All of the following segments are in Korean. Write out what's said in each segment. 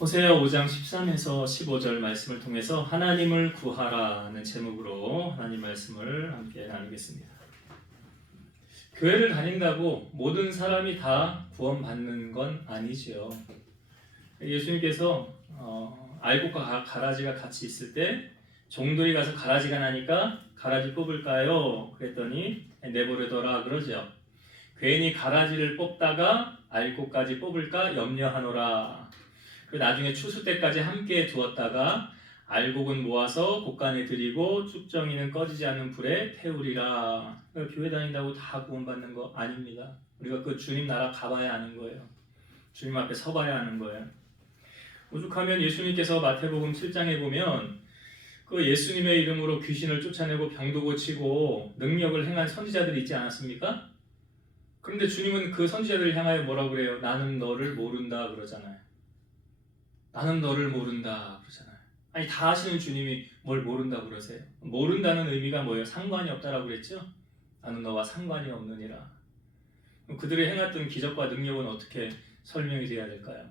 호세아 5장 13에서 15절 말씀을 통해서 하나님을 구하라는 제목으로 하나님 말씀을 함께 나누겠습니다. 교회를 다닌다고 모든 사람이 다 구원받는 건 아니지요. 예수님께서 알곡과 가라지가 같이 있을 때 종들이 가서 가라지가 나니까 가라지 뽑을까요? 그랬더니 내버려둬라 그러죠. 괜히 가라지를 뽑다가 알곡까지 뽑을까 염려하노라. 그리고 나중에 추수 때까지 함께 두었다가 알곡은 모아서 곳간에 들이고 쭉정이는 꺼지지 않는 불에 태우리라. 교회 다닌다고 다 구원받는 거 아닙니다. 우리가 그 주님 나라 가봐야 하는 거예요. 주님 앞에 서봐야 하는 거예요. 오죽하면 예수님께서 마태복음 7장에 보면 그 예수님의 이름으로 귀신을 쫓아내고 병도 고치고 능력을 행한 선지자들이 있지 않았습니까? 그런데 주님은 그 선지자들을 향하여 뭐라고 그래요? 나는 너를 모른다 그러잖아요. 나는 너를 모른다 그러잖아요. 아니 다 아시는 주님이 뭘 모른다 그러세요? 모른다는 의미가 뭐예요? 상관이 없다라고 그랬죠? 나는 너와 상관이 없느니라. 그들이 행했던 기적과 능력은 어떻게 설명이 돼야 될까요?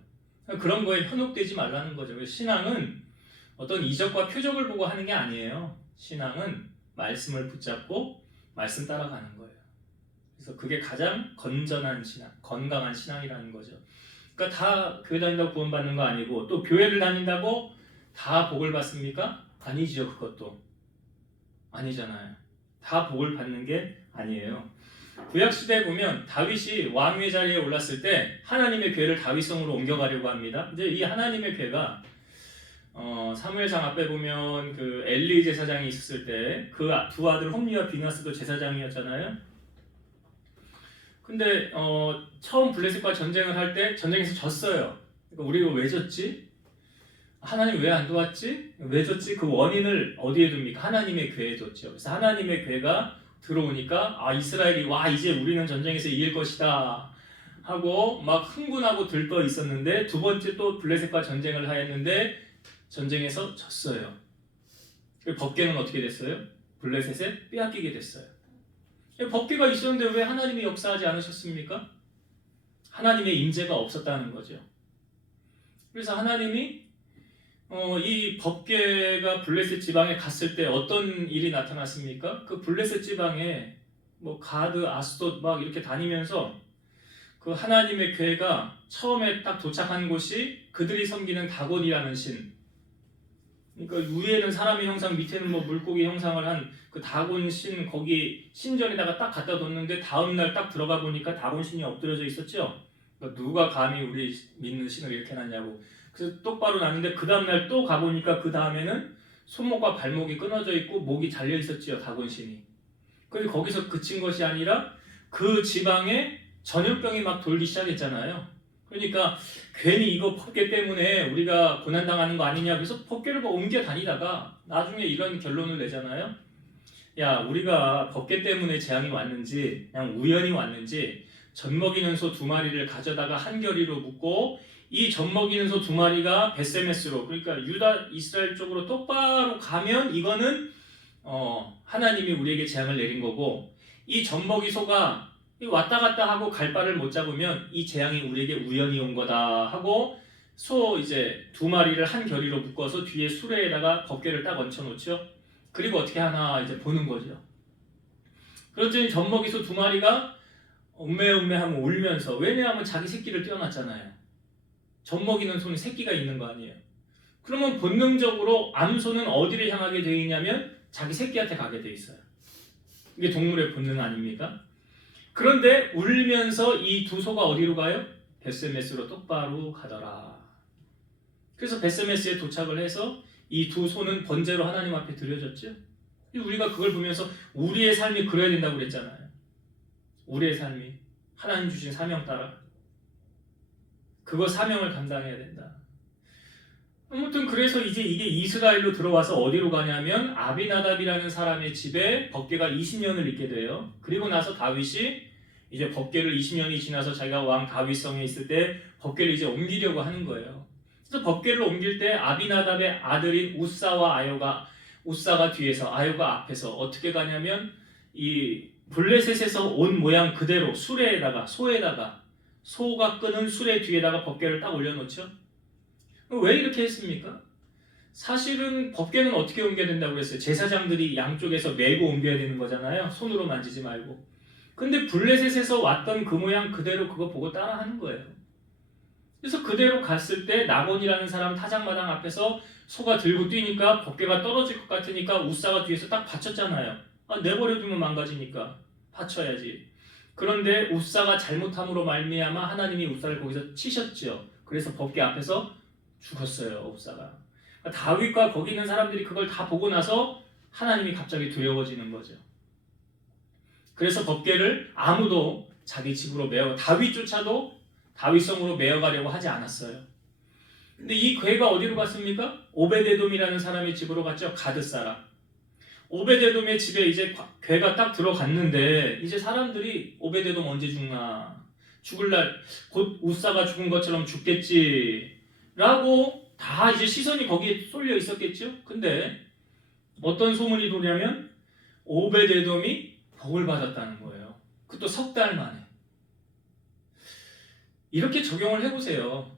그런 거에 현혹되지 말라는 거죠. 신앙은 어떤 이적과 표적을 보고 하는 게 아니에요. 신앙은 말씀을 붙잡고 말씀 따라가는 거예요. 그래서 그게 가장 건전한 신앙, 건강한 신앙이라는 거죠. 그러니까 다 교회 다닌다고 구원받는 거 아니고 또 교회를 다닌다고 다 복을 받습니까? 아니죠. 그것도 아니잖아요. 다 복을 받는 게 아니에요. 구약시대에 보면 다윗이 왕위의 자리에 올랐을 때 하나님의 궤를 다윗성으로 옮겨가려고 합니다. 근데 이 하나님의 궤가 사무엘상 앞에 보면 그 엘리 제사장이 있었을 때 그 두 아들 홈리와 비나스도 제사장이었잖아요. 근데 처음 블레셋과 전쟁을 할 때 전쟁에서 졌어요. 그러니까 우리가 왜 졌지? 하나님 왜 안 도왔지? 왜 졌지? 그 원인을 어디에 둡니까? 하나님의 궤에 뒀죠. 그래서 하나님의 궤가 들어오니까 이스라엘이 이제 우리는 전쟁에서 이길 것이다 하고 막 흥분하고 들떠 있었는데 두 번째 또 블레셋과 전쟁을 하였는데 전쟁에서 졌어요. 법궤는 어떻게 됐어요? 블레셋에 빼앗기게 됐어요. 법궤가 있었는데 왜 하나님이 역사하지 않으셨습니까? 하나님의 임재가 없었다는 거죠. 그래서 하나님이 이 법궤가 블레셋 지방에 갔을 때 어떤 일이 나타났습니까? 그 블레셋 지방에 가드, 아스돗 막 이렇게 다니면서 그 하나님의 궤가 처음에 딱 도착한 곳이 그들이 섬기는 다곤이라는 신. 그러니까 위에는 사람의 형상, 밑에는 물고기 형상을 한 그 다곤 신 거기 신전에다가 딱 갖다 뒀는데 다음 날 딱 들어가 보니까 다곤 신이 엎드려져 있었죠. 그러니까 누가 감히 우리 믿는 신을 이렇게 놨냐고. 그래서 똑바로 놨는데 그 다음 날 또 가보니까 그 다음에는 손목과 발목이 끊어져 있고 목이 잘려 있었지요, 다곤 신이. 그런데 거기서 그친 것이 아니라 그 지방에 전염병이 막 돌기 시작했잖아요. 그러니까 괜히 이거 법궤 때문에 우리가 고난당하는 거 아니냐 그래서 법궤를 옮겨 다니다가 나중에 이런 결론을 내잖아요. 야, 우리가 법궤 때문에 재앙이 왔는지 그냥 우연히 왔는지 젖 먹이는 소 2마리를 가져다가 한 겨리로 묶고 이 젖 먹이는 소 2마리가 벳세메스로 그러니까 유다 이스라엘 쪽으로 똑바로 가면 이거는 하나님이 우리에게 재앙을 내린 거고 이 젖 먹이 소가 왔다 갔다 하고 갈 바를 못 잡으면 이 재앙이 우리에게 우연히 온 거다 하고 소 이제 2마리를 한 겨리로 묶어서 뒤에 수레에다가 법궤를 딱 얹혀 놓죠. 그리고 어떻게 하나 이제 보는 거죠. 그랬더니 젖먹이 소 2마리가 음매음매하면 울면서 왜냐하면 자기 새끼를 떼어놨잖아요. 젖먹이는 소는 새끼가 있는 거 아니에요. 그러면 본능적으로 암소는 어디를 향하게 되어 있냐면 자기 새끼한테 가게 되어 있어요. 이게 동물의 본능 아닙니까? 그런데 울면서 이 두 소가 어디로 가요? 벳세메스로 똑바로 가더라. 그래서 벳세메스에 도착을 해서 이 두 소는 번제로 하나님 앞에 드려졌죠. 우리가 그걸 보면서 우리의 삶이 그래야 된다고 그랬잖아요. 우리의 삶이 하나님 주신 사명 따라 그거 사명을 감당해야 된다. 아무튼 그래서 이제 이게 이스라엘로 들어와서 어디로 가냐면 아비나답이라는 사람의 집에 법궤가 20년을 있게 돼요. 그리고 나서 다윗이 이제 법궤를 20년이 지나서 자기가 왕 다윗성에 있을 때 법궤를 이제 옮기려고 하는 거예요. 그래서 법궤를 옮길 때 아비나답의 아들인 우사가 뒤에서 아요가 앞에서 어떻게 가냐면 이 블레셋에서 온 모양 그대로 소에다가 소가 끄는 수레 뒤에다가 법궤를 딱 올려놓죠. 왜 이렇게 했습니까? 사실은 법궤는 어떻게 옮겨야 된다고 그랬어요? 제사장들이 양쪽에서 메고 옮겨야 되는 거잖아요. 손으로 만지지 말고. 근데 블레셋에서 왔던 그 모양 그대로 그거 보고 따라하는 거예요. 그래서 그대로 갔을 때 나곤이라는 사람 타작마당 앞에서 소가 들고 뛰니까 법궤가 떨어질 것 같으니까 우사가 뒤에서 딱 받쳤잖아요. 내버려두면 망가지니까 받쳐야지. 그런데 우사가 잘못함으로 말미암아 하나님이 우사를 거기서 치셨죠. 그래서 법궤 앞에서 죽었어요. 우사가. 그러니까 다윗과 거기 있는 사람들이 그걸 다 보고 나서 하나님이 갑자기 두려워지는 거죠. 그래서 법궤를 아무도 자기 집으로 메어 다윗조차도 다윗성으로 메어가려고 하지 않았어요. 근데 이 궤가 어디로 갔습니까? 오베데돔이라는 사람의 집으로 갔죠. 가드 사람. 오베데돔의 집에 이제 궤가 딱 들어갔는데 이제 사람들이 오베데돔 언제 죽나? 죽을 날 곧 우사가 죽은 것처럼 죽겠지라고 다 이제 시선이 거기에 쏠려 있었겠죠. 근데 어떤 소문이 도냐면 오베데돔이 복을 받았다는 거예요. 그것도 석 달 만에. 이렇게 적용을 해보세요.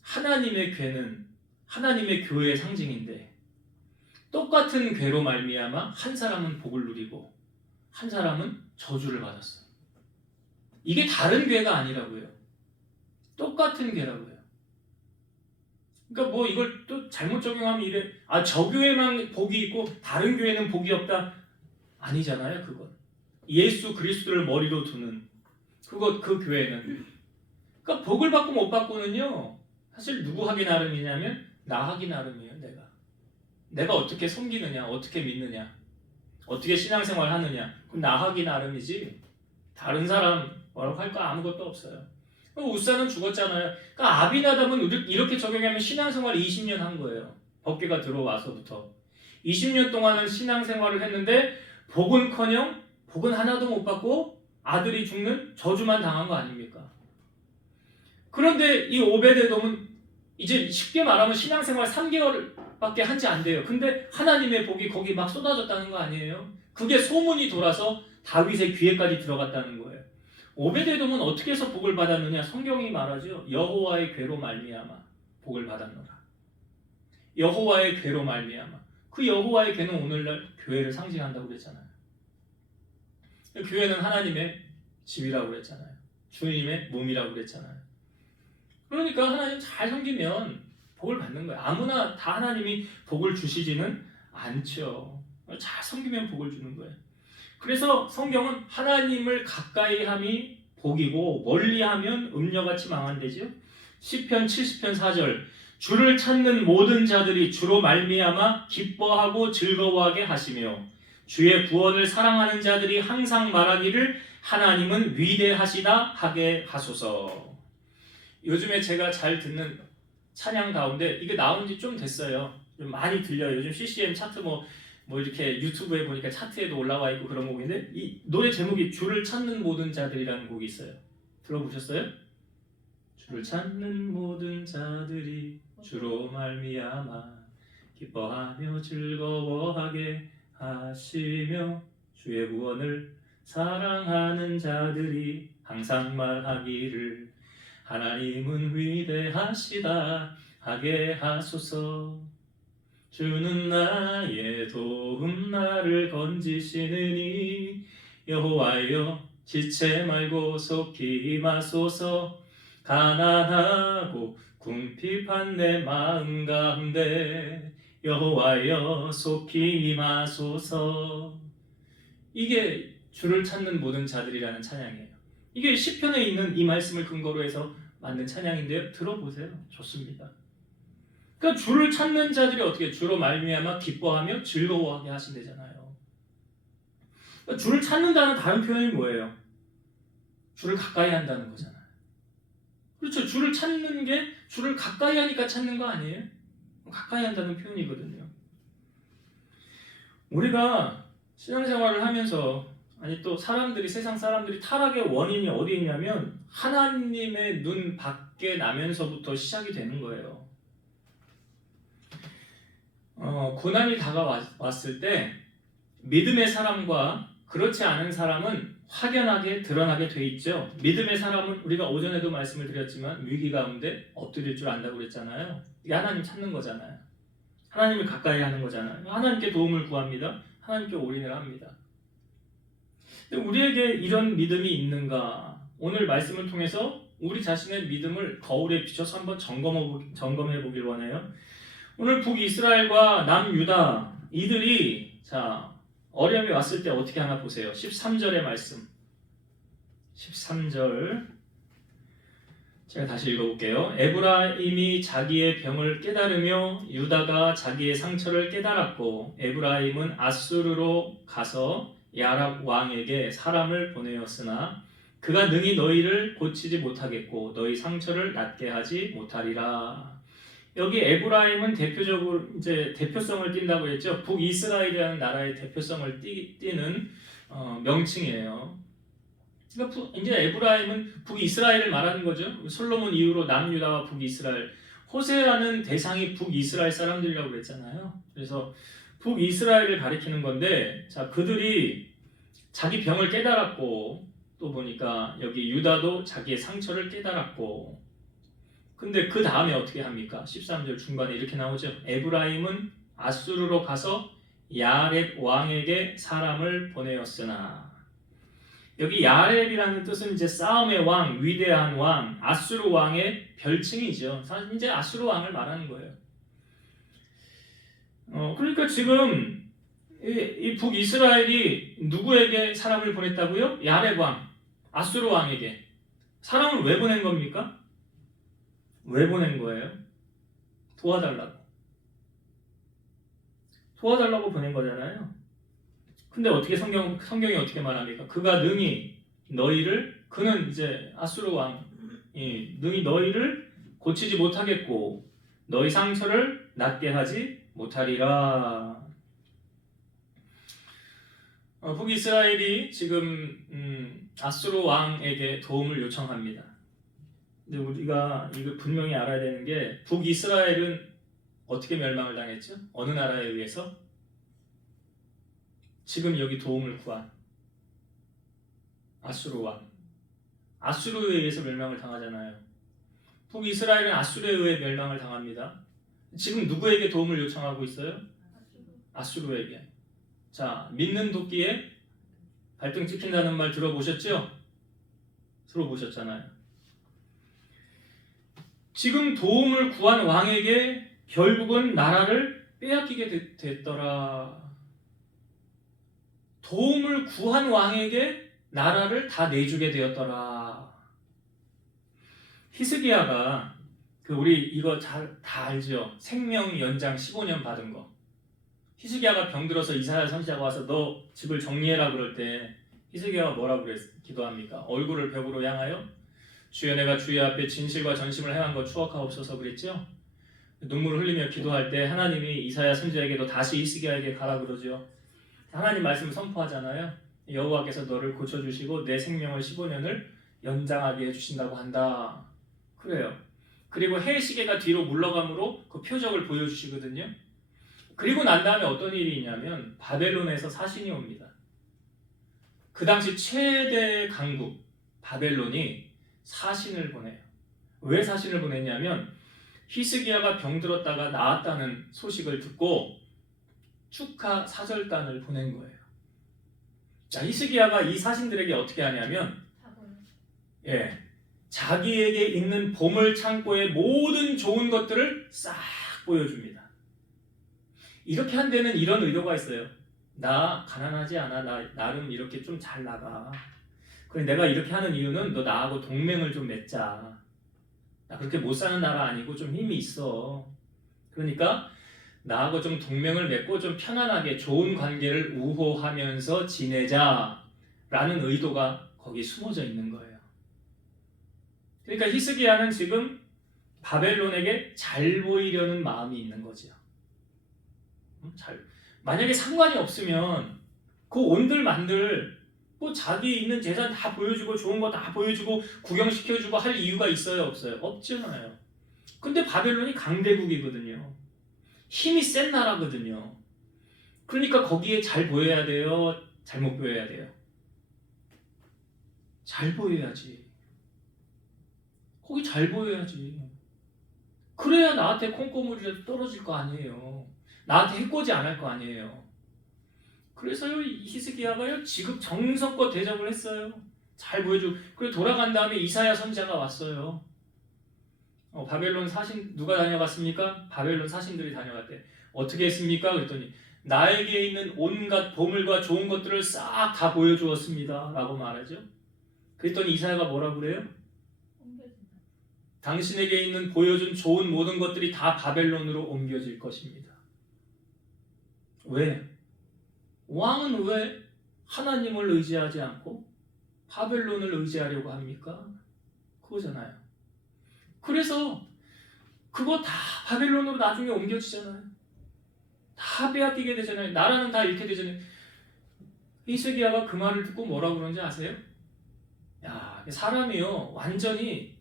하나님의 궤는 하나님의 교회의 상징인데 똑같은 궤로 말미암아 한 사람은 복을 누리고 한 사람은 저주를 받았어요. 이게 다른 궤가 아니라고요. 똑같은 궤라고요. 그러니까 뭐 이걸 또 잘못 적용하면 이래, 저 교회만 복이 있고 다른 교회는 복이 없다. 아니잖아요. 그건 예수 그리스도를 머리로 두는 그 교회는. 그러니까 복을 받고 못 받고는요, 사실 누구 하기 나름이냐면 나 하기 나름이에요. 내가 어떻게 섬기느냐, 어떻게 믿느냐, 어떻게 신앙생활 하느냐, 그럼 나 하기 나름이지 다른 사람 뭐라고 할 거 아무것도 없어요. 우사는 죽었잖아요. 그러니까 아비나답은 이렇게 적용하면 신앙생활 20년 한 거예요. 법궤가 들어와서부터 20년 동안은 신앙생활을 했는데 복은커녕 복은 하나도 못 받고 아들이 죽는 저주만 당한 거 아닙니까? 그런데 이 오베데돔은 이제 쉽게 말하면 신앙생활 3개월밖에 한 지 안 돼요. 근데 하나님의 복이 거기 막 쏟아졌다는 거 아니에요? 그게 소문이 돌아서 다윗의 귀에까지 들어갔다는 거예요. 오베데돔은 어떻게 해서 복을 받았느냐? 성경이 말하죠. 여호와의 궤로 말미암아 복을 받았노라. 여호와의 궤로 말미암아. 그 여호와의 궤는 오늘날 교회를 상징한다고 그랬잖아요. 교회는 하나님의 집이라고 그랬잖아요. 주님의 몸이라고 그랬잖아요. 그러니까 하나님 잘 섬기면 복을 받는 거예요. 아무나 다 하나님이 복을 주시지는 않죠. 잘 섬기면 복을 주는 거예요. 그래서 성경은 하나님을 가까이 함이 복이고 멀리하면 음녀같이 망한대죠. 시편 70편 4절 주를 찾는 모든 자들이 주로 말미암아 기뻐하고 즐거워하게 하시며 주의 구원을 사랑하는 자들이 항상 말하기를 하나님은 위대하시다 하게 하소서. 요즘에 제가 잘 듣는 찬양 가운데 이게 나온 지 좀 됐어요. 좀 많이 들려요. 요즘 CCM 차트 뭐 이렇게 유튜브에 보니까 차트에도 올라와 있고 그런 곡인데 이 노래 제목이 주를 찾는 모든 자들이라는 곡이 있어요. 들어보셨어요? 주를 찾는 모든 자들이 주로 말미암아 기뻐하며 즐거워하게 하시며 주의 구원을 사랑하는 자들이 항상 말하기를 하나님은 위대하시다 하게 하소서. 주는 나의 도움 나를 건지시느니 여호와여 지체 말고 속히 임하소서. 가난하고 궁핍한 내 마음 가운데 여호와여 속히 임하소서. 이게 주를 찾는 모든 자들이라는 찬양이에요. 이게 시편에 있는 이 말씀을 근거로 해서 만든 찬양인데요. 들어보세요. 좋습니다. 그러니까 주를 찾는 자들이 어떻게 주로 말미암아 기뻐하며 즐거워하게 하신대잖아요. 그러니까 주를 찾는다는 다른 표현이 뭐예요? 주를 가까이 한다는 거잖아요. 그렇죠. 주를 찾는 게 주를 가까이 하니까 찾는 거 아니에요? 가까이 한다는 표현이거든요. 우리가 신앙생활을 하면서 또 세상 사람들이 타락의 원인이 어디 있냐면 하나님의 눈 밖에 나면서부터 시작이 되는 거예요. 고난이 다가왔을 때 믿음의 사람과 그렇지 않은 사람은 확연하게 드러나게 돼 있죠. 믿음의 사람은 우리가 오전에도 말씀을 드렸지만 위기 가운데 엎드릴 줄 안다고 그랬잖아요. 이게 하나님 찾는 거잖아요. 하나님을 가까이 하는 거잖아요. 하나님께 도움을 구합니다. 하나님께 올인을 합니다. 근데 우리에게 이런 믿음이 있는가? 오늘 말씀을 통해서 우리 자신의 믿음을 거울에 비춰서 한번 점검해 보길 원해요. 오늘 북이스라엘과 남유다 이들이 어려움이 왔을 때 어떻게 하나 보세요. 13절의 말씀. 13절 제가 다시 읽어볼게요. 에브라임이 자기의 병을 깨달으며 유다가 자기의 상처를 깨달았고 에브라임은 아수르로 가서 야랍 왕에게 사람을 보내었으나 그가 능히 너희를 고치지 못하겠고 너희 상처를 낫게 하지 못하리라. 여기 에브라임은 대표적으로 이제 대표성을 띈다고 했죠. 북이스라엘이라는 나라의 대표성을 띠는 명칭이에요. 그러니까 이제 에브라임은 북이스라엘을 말하는 거죠. 솔로몬 이후로 남유다와 북이스라엘. 호세아는 대상이 북이스라엘 사람들이라고 그랬잖아요. 그래서 북이스라엘을 가리키는 건데, 그들이 자기 병을 깨달았고, 또 보니까 여기 유다도 자기의 상처를 깨달았고, 근데 그 다음에 어떻게 합니까? 13절 중반에 이렇게 나오죠. 에브라임은 아수르로 가서 야렙 왕에게 사람을 보내었으나, 여기 야렙이라는 뜻은 이제 싸움의 왕, 위대한 왕, 아수르 왕의 별칭이죠. 사실 이제 아수르 왕을 말하는 거예요. 그러니까 지금 이 북이스라엘이 누구에게 사람을 보냈다고요? 야렙 왕, 아수르 왕에게. 사람을 왜 보낸 겁니까? 왜 보낸 거예요? 도와달라고 보낸 거잖아요. 근데 어떻게 성경이 어떻게 말합니까? 그가 능히 그는 이제 아수르 왕이 능히 너희를 고치지 못하겠고 너희 상처를 낫게 하지 못하리라. 북이스라엘이 지금 아수르 왕에게 도움을 요청합니다. 근데 우리가 이거 분명히 알아야 되는 게 북이스라엘은 어떻게 멸망을 당했죠? 어느 나라에 의해서? 지금 여기 도움을 구한 아수르 왕. 아수르에 의해서 멸망을 당하잖아요. 북이스라엘은 아수르에 의해 멸망을 당합니다. 지금 누구에게 도움을 요청하고 있어요? 아수르에게. 믿는 도끼에 발등 찍힌다는 말 들어보셨죠? 들어보셨잖아요. 지금 도움을 구한 왕에게 결국은 나라를 빼앗기게 됐더라. 도움을 구한 왕에게 나라를 다 내주게 되었더라. 히스기야가 우리 이거 다 알죠? 생명 연장 15년 받은 거. 히스기야가 병들어서 이사야 선지자가 와서 너 집을 정리해라 그럴 때 히스기야가 뭐라고 기도합니까? 얼굴을 벽으로 향하여 주여 내가 주의 앞에 진실과 전심을 행한 것 추억하옵소서 그랬죠? 눈물을 흘리며 기도할 때 하나님이 이사야 선지자에게도 다시 히스기야에게 가라 그러죠. 하나님 말씀을 선포하잖아요. 여호와께서 너를 고쳐주시고 내 생명을 15년을 연장하게 해주신다고 한다. 그래요. 그리고 해 시계가 뒤로 물러감으로 그 표적을 보여주시거든요. 그리고 난 다음에 어떤 일이 있냐면 바벨론에서 사신이 옵니다. 그 당시 최대 강국 바벨론이 사신을 보내요. 왜 사신을 보냈냐면 히스기야가 병들었다가 나았다는 소식을 듣고 축하 사절단을 보낸 거예요. 히스기야가 이 사신들에게 어떻게 하냐면 자기에게 있는 보물 창고의 모든 좋은 것들을 싹 보여줍니다. 이렇게 한 데는 이런 의도가 있어요. 나 가난하지 않아. 나름 이렇게 좀 잘 나가. 그래 내가 이렇게 하는 이유는 너 나하고 동맹을 좀 맺자. 나 그렇게 못 사는 나라 아니고 좀 힘이 있어. 그러니까 나하고 좀 동맹을 맺고 좀 편안하게 좋은 관계를 우호하면서 지내자라는 의도가 거기 숨어져 있는 거예요. 그러니까 히스기야는 지금 바벨론에게 잘 보이려는 마음이 있는 거죠. 만약에 상관이 없으면 그 온들만들 자기 있는 재산 다 보여주고 좋은 거 다 보여주고 구경시켜주고 할 이유가 있어요? 없어요? 없잖아요. 근데 바벨론이 강대국이거든요. 힘이 센 나라거든요. 그러니까 거기에 잘 보여야 돼요? 잘못 보여야 돼요? 잘 보여야지. 거기 잘 보여야지. 그래야 나한테 콩고물이라도 떨어질 거 아니에요. 나한테 해코지 안 할 거 아니에요. 그래서요, 히스기야가요 지극 정성껏 대접을 했어요. 잘 보여주고. 그리고 돌아간 다음에 이사야 선지자가 왔어요. 바벨론 사신 누가 다녀갔습니까? 바벨론 사신들이 다녀갔대. 어떻게 했습니까? 그랬더니 나에게 있는 온갖 보물과 좋은 것들을 싹 다 보여주었습니다 라고 말하죠. 그랬더니 이사야가 뭐라고 그래요? 당신에게 있는 보여준 좋은 모든 것들이 다 바벨론으로 옮겨질 것입니다. 왜? 왕은 왜 하나님을 의지하지 않고 바벨론을 의지하려고 합니까? 그거잖아요. 그래서 그거 다 바벨론으로 나중에 옮겨지잖아요. 다 빼앗기게 되잖아요. 나라는 다 잃게 되잖아요. 히스기야가 그 말을 듣고 뭐라고 그러는지 아세요? 야, 사람이요 완전히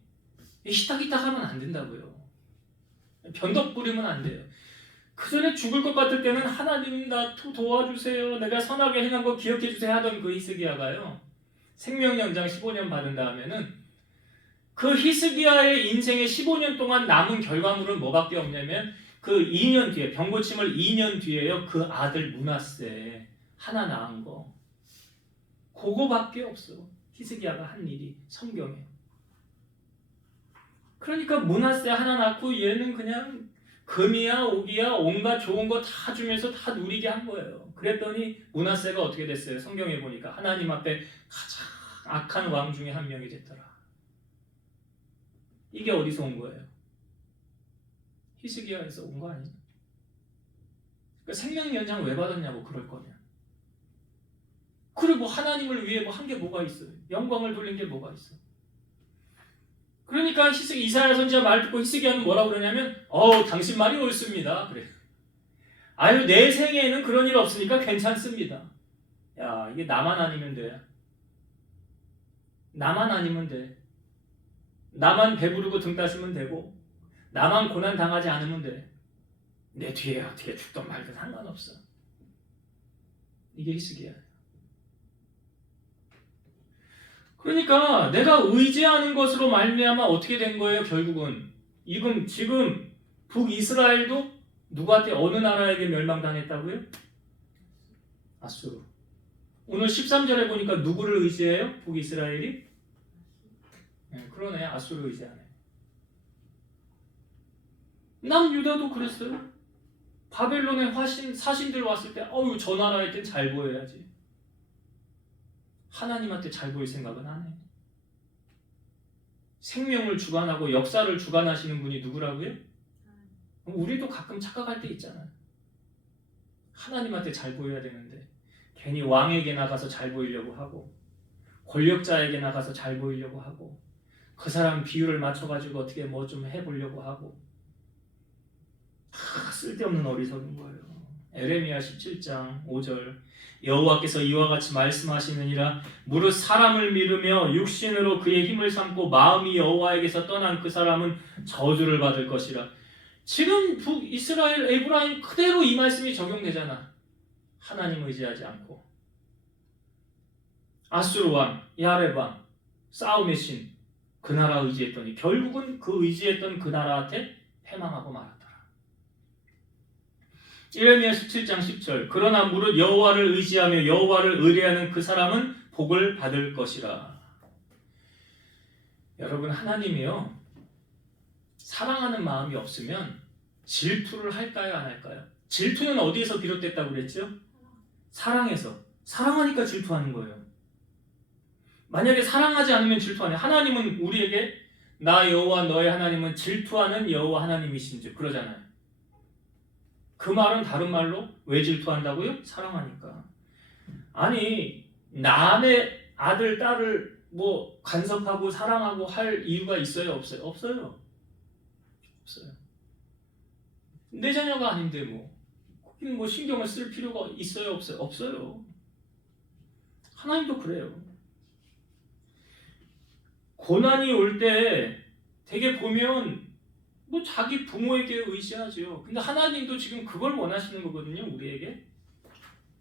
히딱히딱 하면 안 된다고요. 변덕 부리면 안 돼요. 그 전에 죽을 것 같을 때는 하나님 나 도와주세요. 내가 선하게 행한 거 기억해 주세요 하던 그 히스기야가요. 생명연장 15년 받은 다음에는 그 히스기야의 인생의 15년 동안 남은 결과물은 뭐밖에 없냐면 그 2년 뒤에 병고침을 2년 뒤에요. 그 아들 므낫세 하나 낳은 거. 그거밖에 없어. 히스기야가 한 일이 성경에. 그러니까 므낫세 하나 낳고 얘는 그냥 금이야 옥이야 온갖 좋은 거 다 주면서 다 누리게 한 거예요. 그랬더니 므낫세가 어떻게 됐어요? 성경에 보니까 하나님 앞에 가장 악한 왕 중에 한 명이 됐더라. 이게 어디서 온 거예요? 히스기야에서 온 거 아니에요? 그러니까 생명 연장 왜 받았냐고 그럴 거면. 그리고 하나님을 위해 뭐 한 게 뭐가 있어요? 영광을 돌린 게 뭐가 있어? 그러니까 이사야 선지자 말 듣고 히스기야는 뭐라고 그러냐면 당신 말이 옳습니다. 그래. 아유 내 생에는 그런 일 없으니까 괜찮습니다. 야 이게 나만 아니면 돼. 나만 아니면 돼. 나만 배부르고 등 따시면 되고 나만 고난 당하지 않으면 돼. 내 뒤에 어떻게 죽든 말든 상관없어. 이게 히스기야. 그러니까 내가 의지하는 것으로 말미암아 어떻게 된 거예요? 결국은 지금 북이스라엘도 누구한테 어느 나라에게 멸망당했다고요? 아수르. 오늘 13절에 보니까 누구를 의지해요? 북이스라엘이? 네, 그러네. 아수르 의지하네. 남유다도 그랬어요. 바벨론의 사신들 왔을 때 저 나라일 땐 잘 보여야지. 하나님한테 잘 보일 생각은 안 해. 생명을 주관하고 역사를 주관하시는 분이 누구라고요? 우리도 가끔 착각할 때 있잖아요. 하나님한테 잘 보여야 되는데 괜히 왕에게 나가서 잘 보이려고 하고 권력자에게 나가서 잘 보이려고 하고 그 사람 비율을 맞춰가지고 어떻게 뭐 좀 해보려고 하고 다 쓸데없는 어리석은 거예요. 에레미야 17장 5절 여호와께서 이와 같이 말씀하시느니라 무릇 사람을 믿으며 육신으로 그의 힘을 삼고 마음이 여호와에게서 떠난 그 사람은 저주를 받을 것이라. 지금 북이스라엘 에브라임 그대로 이 말씀이 적용되잖아. 하나님 의지하지 않고 아수르 왕, 야렙 왕, 싸움의 신 그 나라 의지했더니 결국은 그 의지했던 그 나라한테 패망하고 말았더라. 예레미야 17장 10절 그러나 무릇 여호와를 의지하며 여호와를 의뢰하는 그 사람은 복을 받을 것이라. 여러분 하나님이요 사랑하는 마음이 없으면 질투를 할까요 안 할까요? 질투는 어디에서 비롯됐다고 그랬죠? 사랑에서. 사랑하니까 질투하는 거예요. 만약에 사랑하지 않으면 질투하냐? 하나님은 우리에게 나 여호와 너의 하나님은 질투하는 여호와 하나님이신즉 그러잖아요. 그 말은 다른 말로 왜 질투한다고요? 사랑하니까. 아니 남의 아들 딸을 뭐 간섭하고 사랑하고 할 이유가 있어요? 없어요? 없어요. 없어요. 내 자녀가 아닌데 뭐 신경을 쓸 필요가 있어요? 없어요? 없어요. 하나님도 그래요. 고난이 올 때 되게 보면 뭐 자기 부모에게 의지하죠. 근데 하나님도 지금 그걸 원하시는 거거든요. 우리에게.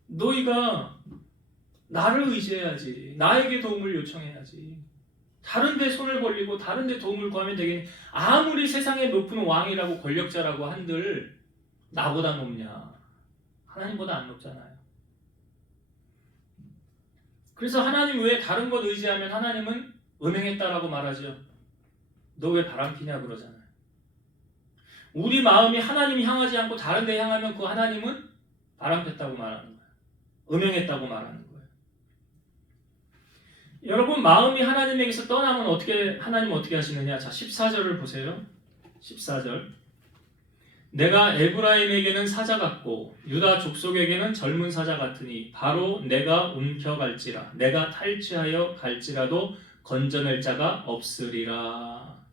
너희가 나를 의지해야지. 나에게 도움을 요청해야지. 다른 데 손을 벌리고 다른 데 도움을 구하면 되겠니? 아무리 세상에 높은 왕이라고 권력자라고 한들 나보다 높냐? 하나님보다 안 높잖아요. 그래서 하나님 외에 다른 것 의지하면 하나님은 음행했다라고 말하죠. 너 왜 바람 피냐 그러잖아요. 우리 마음이 하나님 향하지 않고 다른 데 향하면 그 하나님은 바람 폈다고 말하는 거예요. 음행했다고 말하는 거예요. 여러분 마음이 하나님에게서 떠나면 하나님은 어떻게 하시느냐? 자 14절을 보세요. 14절 내가 에브라임에게는 사자 같고 유다 족속에게는 젊은 사자 같으니 바로 내가 움켜갈지라 내가 탈취하여 갈지라도 건져낼 자가 없으리라.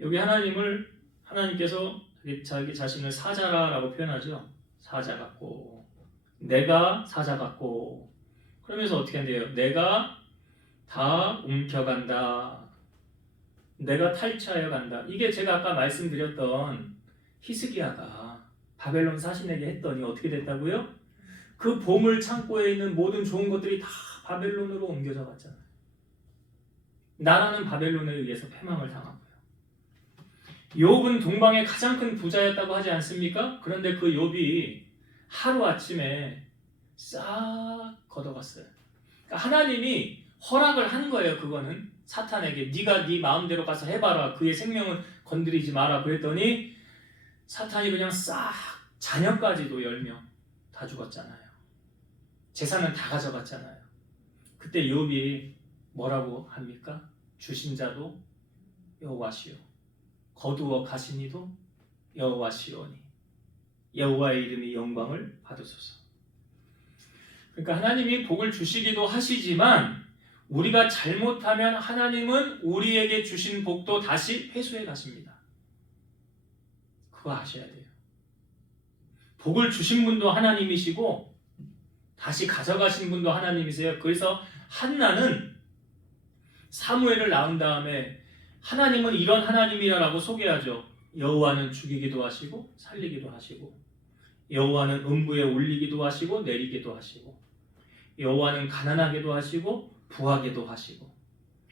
여기 하나님께서 자기 자신을 사자라고 표현하죠. 사자 같고 내가 사자 같고 그러면서 어떻게 한대요? 내가 다 움켜간다. 내가 탈취하여 간다. 이게 제가 아까 말씀드렸던 히스기야가 바벨론 사신에게 했더니 어떻게 됐다고요? 그 보물 창고에 있는 모든 좋은 것들이 다 바벨론으로 옮겨져 갔잖아요. 나라는 바벨론에 의해서 패망을 당한 거예요. 욥은 동방의 가장 큰 부자였다고 하지 않습니까? 그런데 그 욥이 하루아침에 싹 걷어갔어요. 그러니까 하나님이 허락을 한 거예요. 그거는 사탄에게 네가 네 마음대로 가서 해봐라. 그의 생명은 건드리지 마라. 그랬더니 사탄이 그냥 싹 자녀까지도 10명 다 죽었잖아요. 재산은 다 가져갔잖아요. 그때 욥이 뭐라고 합니까? 주신 자도 여호와시요 거두어 가신 이도 여호와시오니 여호와의 이름이 영광을 받으소서. 그러니까 하나님이 복을 주시기도 하시지만 우리가 잘못하면 하나님은 우리에게 주신 복도 다시 회수해 가십니다. 그거 아셔야 돼요. 복을 주신 분도 하나님이시고 다시 가져가신 분도 하나님이세요. 그래서 한나는 사무엘을 낳은 다음에 하나님은 이런 하나님이라고 소개하죠. 여호와는 죽이기도 하시고 살리기도 하시고 여호와는 음부에 올리기도 하시고 내리기도 하시고 여호와는 가난하게도 하시고 부하게도 하시고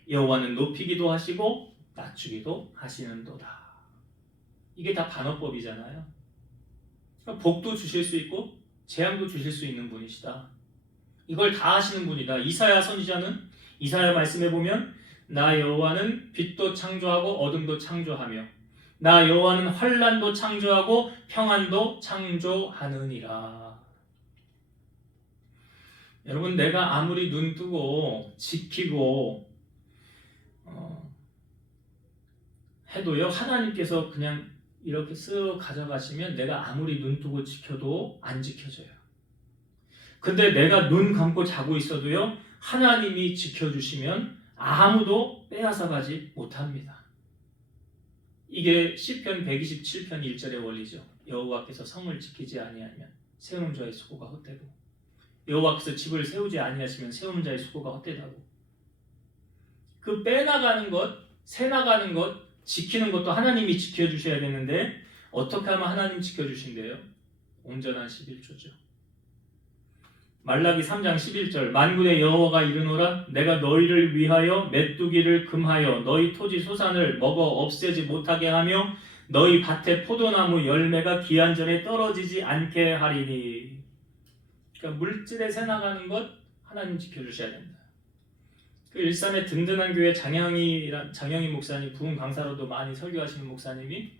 여호와는 높이기도 하시고 낮추기도 하시는도다. 이게 다 반어법이잖아요. 그러니까 복도 주실 수 있고 재앙도 주실 수 있는 분이시다. 이걸 다 하시는 분이다. 이사야 선지자는 이사야 말씀해 보면 나 여호와는 빛도 창조하고 어둠도 창조하며 나 여호와는 환난도 창조하고 평안도 창조하느니라. 여러분 내가 아무리 눈 뜨고 지키고 해도요 하나님께서 그냥 이렇게 쓱 가져가시면 내가 아무리 눈 뜨고 지켜도 안 지켜져요. 근데 내가 눈 감고 자고 있어도요 하나님이 지켜주시면 아무도 빼앗아가지 못합니다. 이게 시편 127편 1절의 원리죠. 여호와께서 성을 지키지 아니하면 세우는 자의 수고가 헛되고 여호와께서 집을 세우지 아니하시면 세우는 자의 수고가 헛되다고. 그 빼나가는 것, 새나가는 것, 지키는 것도 하나님이 지켜주셔야 되는데 어떻게 하면 하나님 지켜주신대요? 온전한 11조죠. 말라기 3장 11절 만군의 여호와가 이르노라 내가 너희를 위하여 메뚜기를 금하여 너희 토지 소산을 먹어 없애지 못하게 하며 너희 밭에 포도나무 열매가 기한 전에 떨어지지 않게 하리니. 그러니까 물질에 새나가는 것 하나님 지켜주셔야 됩니다. 그 일산의 든든한 교회 장영희 목사님 부흥 강사로도 많이 설교하시는 목사님이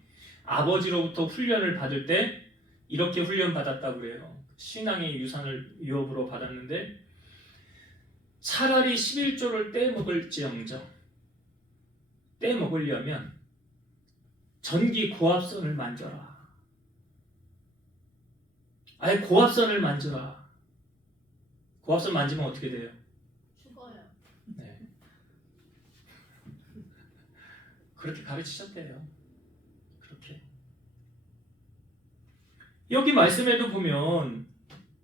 아버지로부터 훈련을 받을 때 이렇게 훈련 받았다고 그래요. 신앙의 유업으로 받았는데 차라리 11조를 떼먹을지언정 떼먹으려면 전기 고압선을 만져라. 아예 고압선을 만져라. 고압선 만지면 어떻게 돼요? 죽어요. 네. 그렇게 가르치셨대요. 그렇게. 여기 말씀에도 보면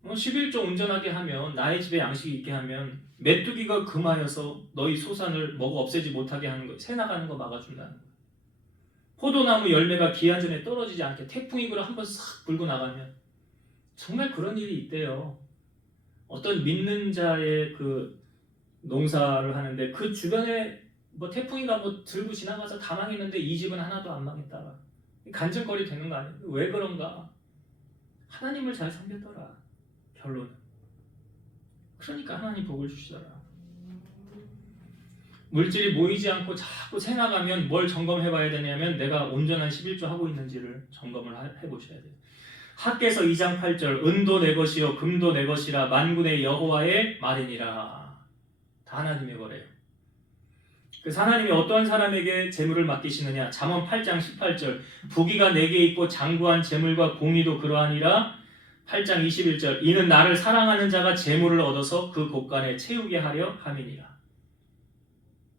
11조 온전하게 하면 나의 집에 양식이 있게 하면 메뚜기가 금하여서 너희 소산을 먹어 없애지 못하게 하는 거, 새 나가는 거 막아준다는 거예요. 포도나무 열매가 기한 전에 떨어지지 않게 태풍이 그걸 한번 싹 불고 나가면 정말 그런 일이 있대요. 어떤 믿는 자의 그 농사를 하는데 그 주변에 뭐 태풍이가 뭐 들고 지나가서 다 망했는데 이 집은 하나도 안 망했다. 간증거리 되는 거 아니에요? 왜 그런가? 하나님을 잘 섬겼더라. 결론은. 그러니까 하나님 복을 주시더라. 물질이 모이지 않고 자꾸 생각하면 뭘 점검해봐야 되냐면 내가 온전한 11조 하고 있는지를 점검을 해보셔야 돼요. 학개서 2장 8절 은도 내 것이요 금도 내 것이라 만군의 여호와의 말이니라. 다 하나님의 거래요. 그래서 하나님이 어떠한 사람에게 재물을 맡기시느냐. 잠언 8장 18절 부귀가 내게 있고 장구한 재물과 공의도 그러하니라. 8장 21절 이는 나를 사랑하는 자가 재물을 얻어서 그 곳간에 채우게 하려 함이니라.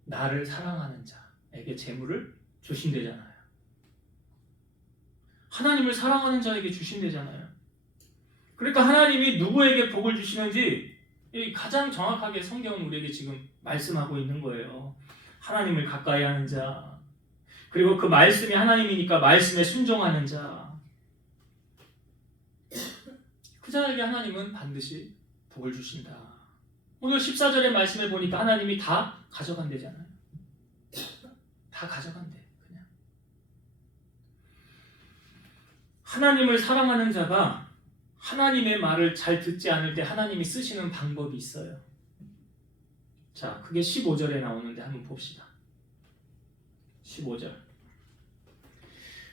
나를 사랑하는 자에게 재물을 주신대잖아요. 하나님을 사랑하는 자에게 주신대잖아요. 그러니까 하나님이 누구에게 복을 주시는지 가장 정확하게 성경은 우리에게 지금 말씀하고 있는 거예요. 하나님을 가까이 하는 자, 그리고 그 말씀이 하나님이니까 말씀에 순종하는 자, 그 자에게 하나님은 반드시 복을 주신다. 오늘 14절의 말씀을 보니까 하나님이 다 가져간대잖아요. 다 가져간대. 그냥 하나님을 사랑하는 자가 하나님의 말을 잘 듣지 않을 때 하나님이 쓰시는 방법이 있어요. 자, 그게 15절에 나오는데 한번 봅시다. 15절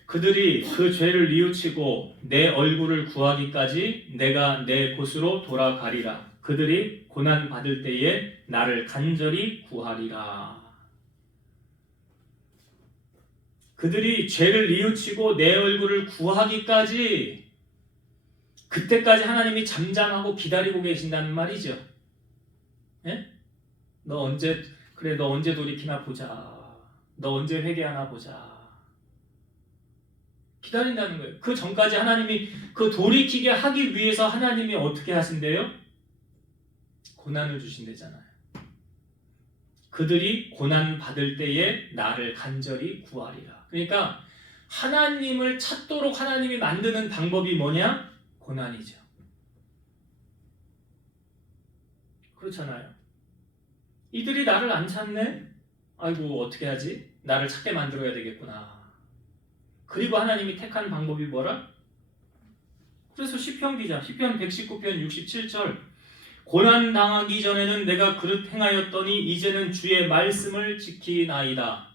그들이 그 죄를 뉘우치고 내 얼굴을 구하기까지 내가 내 곳으로 돌아가리라. 그들이 고난 받을 때에 나를 간절히 구하리라. 그들이 죄를 뉘우치고 내 얼굴을 구하기까지, 그때까지 하나님이 잠잠하고 기다리고 계신다는 말이죠. 예? 너 언제 돌이키나 보자. 너 언제 회개하나 보자. 기다린다는 거예요. 그 전까지 하나님이 그 돌이키게 하기 위해서 하나님이 어떻게 하신대요? 고난을 주신대잖아요. 그들이 고난 받을 때에 나를 간절히 구하리라. 그러니까 하나님을 찾도록 하나님이 만드는 방법이 뭐냐? 고난이죠. 그렇잖아요. 이들이 나를 안 찾네? 아이고 어떻게 하지? 나를 찾게 만들어야 되겠구나. 그리고 하나님이 택한 방법이 뭐라? 그래서 시편 기자, 시편 119편 67절 고난 당하기 전에는 내가 그릇 행하였더니 이제는 주의 말씀을 지키나이다.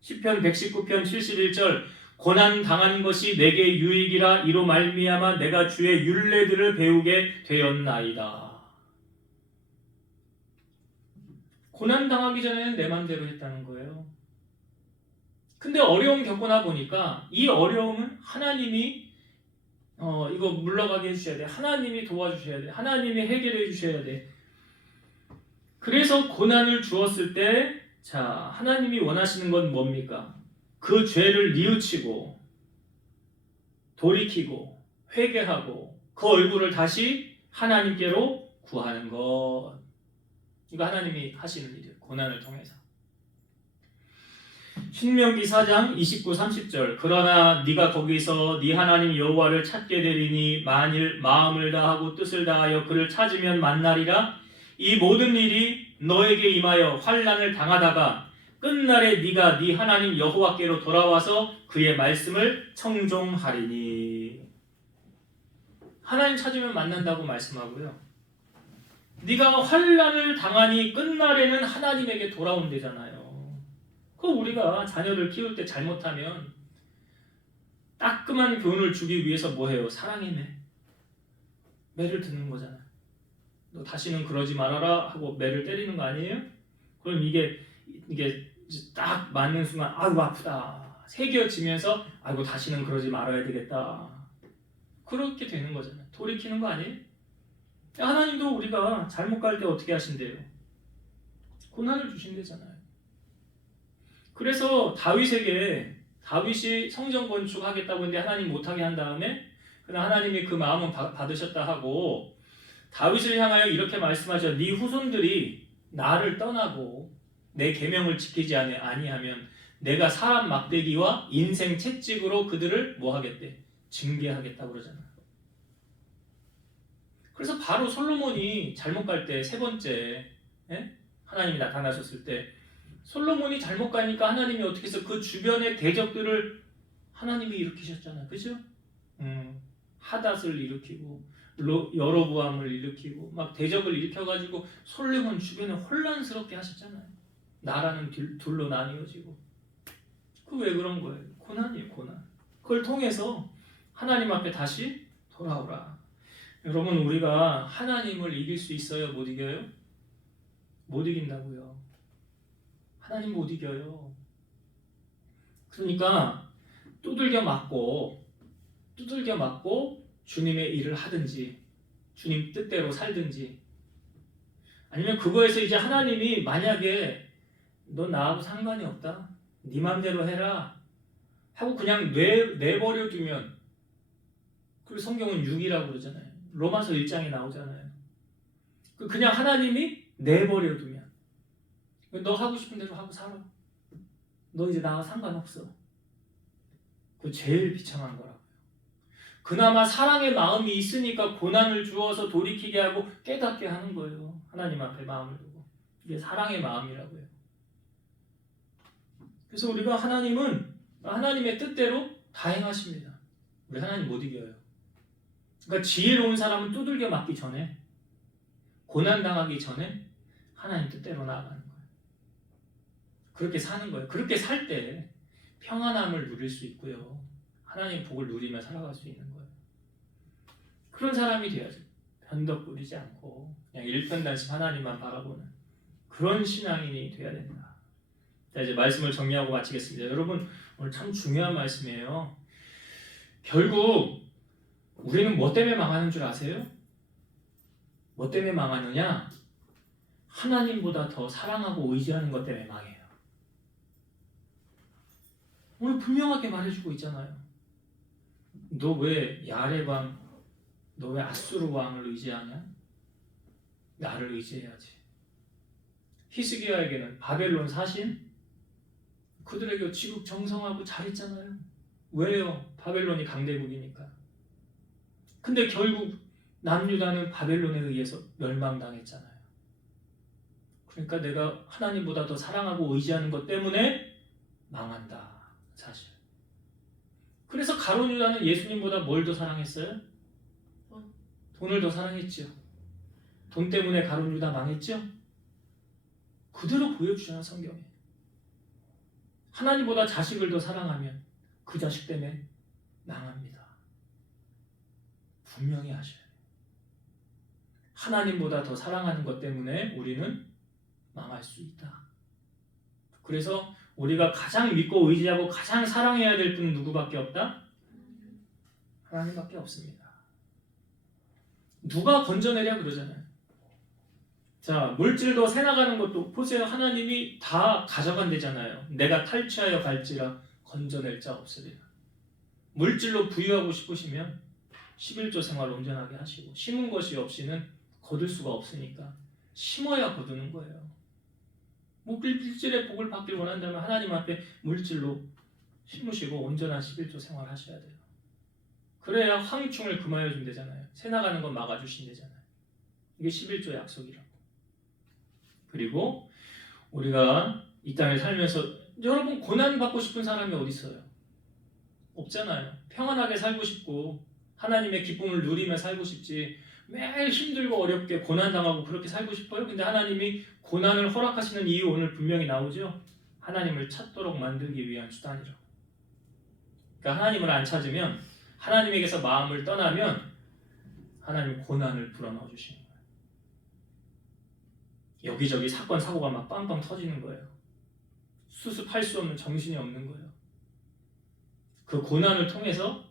시편 119편 71절 고난 당한 것이 내게 유익이라 이로 말미암아 내가 주의 율례들을 배우게 되었나이다. 고난 당하기 전에는 내 맘대로 했다는 거예요. 근데 어려움 겪거나 보니까 이 어려움은 하나님이 이거 물러가게 해주셔야 돼. 하나님이 도와주셔야 돼. 하나님이 해결해 주셔야 돼. 그래서 고난을 주었을 때 자, 하나님이 원하시는 건 뭡니까? 그 죄를 뉘우치고 돌이키고 회개하고 그 얼굴을 다시 하나님께로 구하는 것. 이거 하나님이 하시는 일이에요. 고난을 통해서. 신명기 4장 29, 30절 그러나 네가 거기서 네 하나님 여호와를 찾게 되리니 만일 마음을 다하고 뜻을 다하여 그를 찾으면 만나리라. 이 모든 일이 너에게 임하여 환난을 당하다가 끝날에 네가 네 하나님 여호와께로 돌아와서 그의 말씀을 청종하리니. 하나님 찾으면 만난다고 말씀하고요. 네가 환난을 당하니 끝날에는 하나님에게 돌아온대잖아요. 그 우리가 자녀를 키울 때 잘못하면 따끔한 교훈을 주기 위해서 뭐해요? 사랑의 매를 듣는 거잖아요. 너 다시는 그러지 말아라 하고 매를 때리는 거 아니에요? 그럼 이게 딱 맞는 순간 아이고 아프다 새겨지면서 아이고 다시는 그러지 말아야 되겠다 그렇게 되는 거잖아요. 돌이키는 거 아니에요? 하나님도 우리가 잘못 갈 때 어떻게 하신대요? 고난을 주신대잖아요. 그래서 다윗이 성전 건축하겠다고 했는데 하나님 못하게 한 다음에 그냥 하나님이 그 마음은 받으셨다 하고 다윗을 향하여 이렇게 말씀하셔. 네 후손들이 나를 떠나고 내 계명을 지키지 아니하면 내가 사람 막대기와 인생 채찍으로 그들을 뭐 하겠대? 징계하겠다고 그러잖아. 그래서 바로 솔로몬이 잘못 갈 때 세 번째 예? 하나님이 나타나셨을 때 솔로몬이 잘못 가니까 하나님이 어떻게 해서 그 주변의 대적들을 하나님이 일으키셨잖아요. 그죠? 하닷을 일으키고 여로보암을 일으키고 막 대적을 일으켜가지고 솔로몬 주변에 혼란스럽게 하셨잖아요. 나라는 둘로 나뉘어지고. 그 왜 그런 거예요? 고난이에요, 고난. 그걸 통해서 하나님 앞에 다시 돌아오라. 여러분, 우리가 하나님을 이길 수 있어요? 못 이겨요? 못 이긴다고요. 하나님 못 이겨요. 그러니까 두들겨 맞고 주님의 일을 하든지 주님 뜻대로 살든지, 아니면 그거에서 이제 하나님이 만약에 너 나하고 상관이 없다, 네 맘대로 해라 하고 그냥 내버려 두면, 그리고 성경은 6이라고 그러잖아요. 로마서 1장에 나오잖아요. 그냥 하나님이 내버려 두면 너 하고 싶은 대로 하고 살아. 너 이제 나와 상관없어. 그거 제일 비참한 거라고요. 그나마 사랑의 마음이 있으니까 고난을 주어서 돌이키게 하고 깨닫게 하는 거예요. 하나님 앞에 마음을 두고. 이게 사랑의 마음이라고요. 그래서 우리가 하나님은 하나님의 뜻대로 다 행하십니다. 우리 하나님 못 이겨요. 그러니까 지혜로운 사람은 두들겨 맞기 전에, 고난당하기 전에 하나님 뜻대로 나아가는 거예요. 그렇게 사는 거예요. 그렇게 살 때 평안함을 누릴 수 있고요. 하나님 복을 누리며 살아갈 수 있는 거예요. 그런 사람이 돼야죠. 변덕 부리지 않고 그냥 일편단심 하나님만 바라보는 그런 신앙인이 돼야 된다. 자, 이제 말씀을 정리하고 마치겠습니다. 여러분, 오늘 참 중요한 말씀이에요. 결국 우리는 뭐 때문에 망하는 줄 아세요? 뭐 때문에 망하느냐? 하나님보다 더 사랑하고 의지하는 것 때문에 망해요. 오늘 분명하게 말해주고 있잖아요. 너 왜 야레방, 너 왜 아수르 왕을 의지하냐? 나를 의지해야지. 히스기야에게는 바벨론 사신, 그들에게 지극정성하고 잘했잖아요. 왜요? 바벨론이 강대국이니까. 근데 결국 남유다는 바벨론에 의해서 멸망당했잖아요. 그러니까 내가 하나님보다 더 사랑하고 의지하는 것 때문에 망한다, 사실. 그래서 가룟 유다는 예수님보다 뭘 더 사랑했어요? 돈을 더 사랑했죠. 돈 때문에 가룟 유다 망했죠? 그대로 보여주잖아, 성경에. 하나님보다 자식을 더 사랑하면 그 자식 때문에 망합니다. 분명히 하셔야 돼요. 하나님보다 더 사랑하는 것 때문에 우리는 망할 수 있다. 그래서 우리가 가장 믿고 의지하고 가장 사랑해야 될 분은 누구밖에 없다? 하나님밖에 없습니다. 누가 건져내랴 그러잖아요. 자, 물질도 새나가는 것도 보세요. 하나님이 다 가져간대잖아요. 내가 탈취하여 갈지라 건져낼 자 없으리라. 물질로 부유하고 싶으시면 11조 생활 온전하게 하시고, 심은 것이 없이는 거둘 수가 없으니까 심어야 거두는 거예요. 물질의 복을 받길 원한다면 하나님 앞에 물질로 심으시고 온전한 11조 생활 하셔야 돼요. 그래야 황충을 금하여 준대잖아요. 새나가는 건 막아주신대잖아요. 이게 11조 약속이라고. 그리고 우리가 이 땅에 살면서, 여러분, 고난받고 싶은 사람이 어디 있어요? 없잖아요. 평안하게 살고 싶고 하나님의 기쁨을 누리며 살고 싶지, 매일 힘들고 어렵게 고난당하고 그렇게 살고 싶어요? 근데 하나님이 고난을 허락하시는 이유 오늘 분명히 나오죠? 하나님을 찾도록 만들기 위한 수단이라고. 그러니까 하나님을 안 찾으면, 하나님에게서 마음을 떠나면 하나님 고난을 불어넣어 주시는 거예요. 여기저기 사건 사고가 막 빵빵 터지는 거예요. 수습할 수 없는, 정신이 없는 거예요. 그 고난을 통해서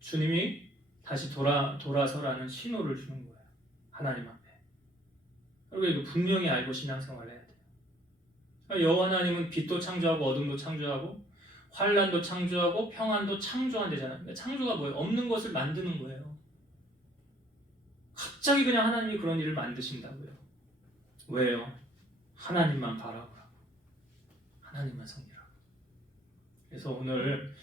주님이 다시 돌아서라는 신호를 주는 거예요. 하나님 앞에. 그리고 이거 분명히 알고 신앙생활을 해야 돼요. 그러니까 여호와 하나님은 빛도 창조하고 어둠도 창조하고 환난도 창조하고 평안도 창조한대잖아요. 그러니까 창조가 뭐예요? 없는 것을 만드는 거예요. 갑자기 그냥 하나님이 그런 일을 만드신다고요. 왜요? 하나님만 바라보라고. 하나님만 섬기라고. 그래서 오늘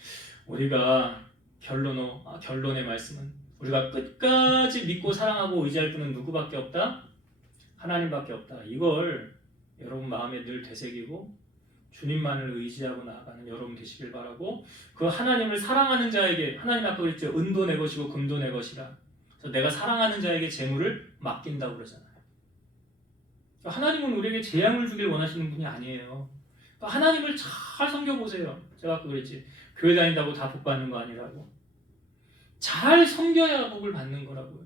우리가 결론의 말씀은, 우리가 끝까지 믿고 사랑하고 의지할 분은 누구밖에 없다? 하나님밖에 없다. 이걸 여러분 마음에 늘 되새기고 주님만을 의지하고 나아가는 여러분 되시길 바라고, 그 하나님을 사랑하는 자에게, 하나님 아까 그랬죠. 은도 내 것이고 금도 내 것이라. 그래서 내가 사랑하는 자에게 재물을 맡긴다고 그러잖아요. 하나님은 우리에게 재앙을 주길 원하시는 분이 아니에요. 하나님을 잘 섬겨보세요. 제가 아까 그랬지. 교회 다닌다고 다 복 받는 거 아니라고. 잘 섬겨야 복을 받는 거라고요.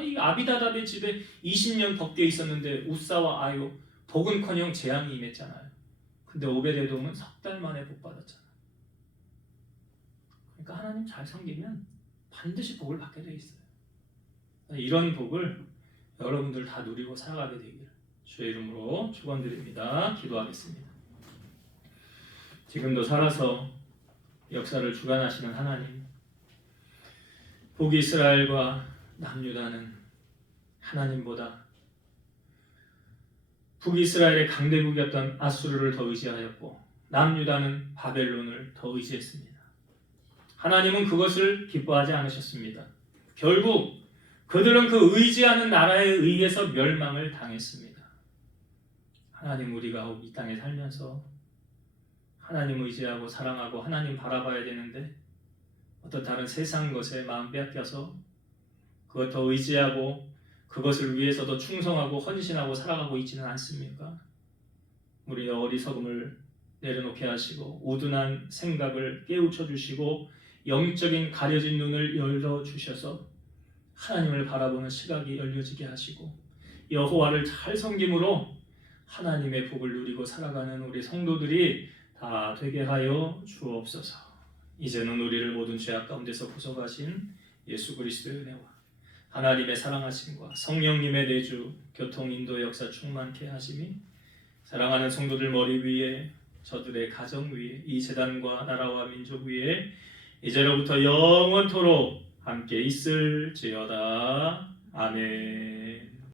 이 아비다답의 집에 20년 덮개 있었는데 우사와 아요 복은커녕 재앙이 임했잖아요. 근데 오베데돔은 석 달 만에 복 받았잖아요. 그러니까 하나님 잘 섬기면 반드시 복을 받게 돼 있어요. 이런 복을 여러분들 다 누리고 살아가게 되기를 주의 이름으로 축원드립니다. 기도하겠습니다. 지금도 살아서 역사를 주관하시는 하나님, 북이스라엘과 남유다는 하나님보다 북이스라엘의 강대국이었던 아수르를 더 의지하였고 남유다는 바벨론을 더 의지했습니다. 하나님은 그것을 기뻐하지 않으셨습니다. 결국 그들은 그 의지하는 나라에 의해서 멸망을 당했습니다. 하나님, 우리가 이 땅에 살면서 하나님 의지하고 사랑하고 하나님 바라봐야 되는데 어떤 다른 세상 것에 마음 빼앗겨서 그것 더 의지하고 그것을 위해서 더 충성하고 헌신하고 살아가고 있지는 않습니까? 우리의 어리석음을 내려놓게 하시고 우둔한 생각을 깨우쳐 주시고 영적인 가려진 눈을 열어주셔서 하나님을 바라보는 시각이 열려지게 하시고 여호와를 잘 섬김으로 하나님의 복을 누리고 살아가는 우리 성도들이 다 되게 하여 주옵소서. 이제는 우리를 모든 죄악 가운데서 구속하신 예수 그리스도의 은혜와 하나님의 사랑하심과 성령님의 내주 교통 인도 역사 충만케 하심이 사랑하는 성도들 머리 위에, 저들의 가정 위에, 이 재단과 나라와 민족 위에 이제로부터 영원토록 함께 있을지어다. 아멘.